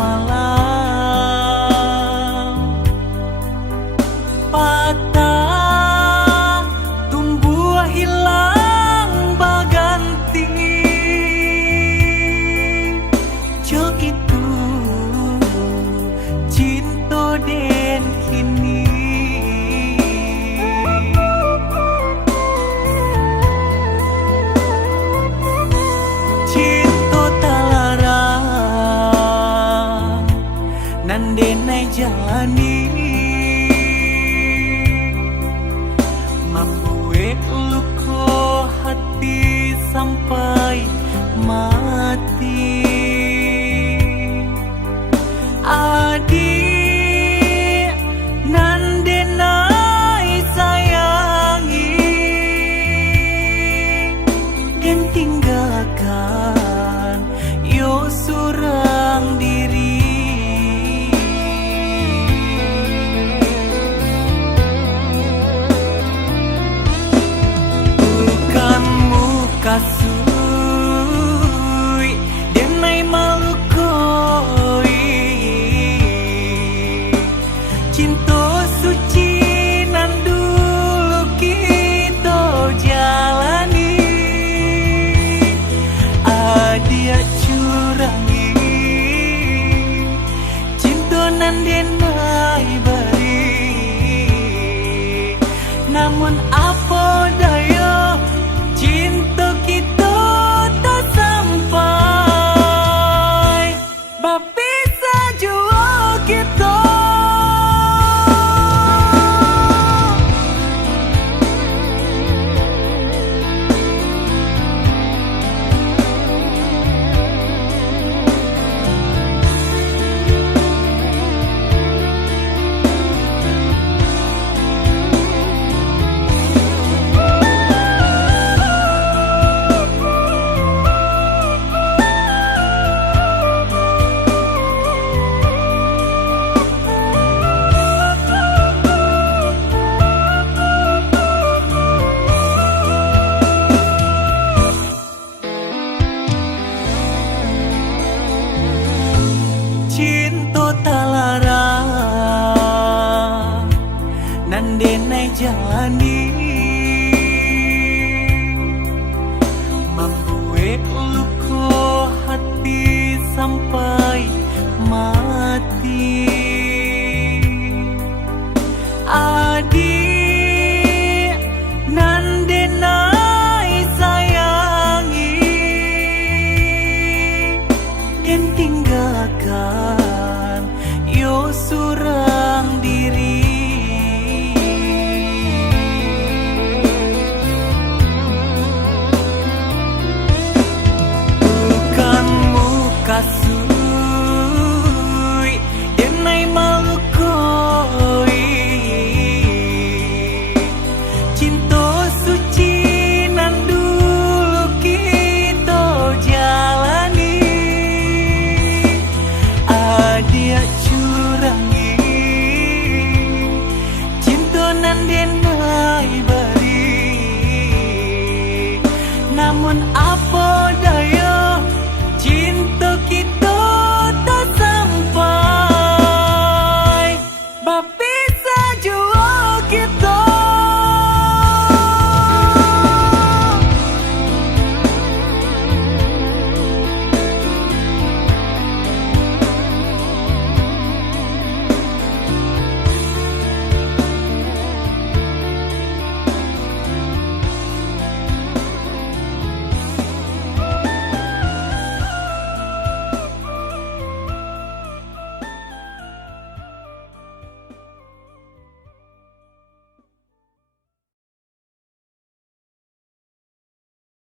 malam. Patah tumbuh hilang baganti, jo itu cinta den kini. Cinta talarang nan denai jalani, membuat luka hati sampai mati. Adik nan denai sayangi, dan tinggalkan yo surang diri. Bukan muka sui denai malu koi, cinta suci nan dulu kita jalani. Adia curangi cinta nan denai beri, namun apa daya cinta kita tak sampai, berpisah jua kita. Cinta talarang nan denai jalani, membuat luka hati sampai mati. Adik nan denai sayangi, dan tinggalkan yo surang diri.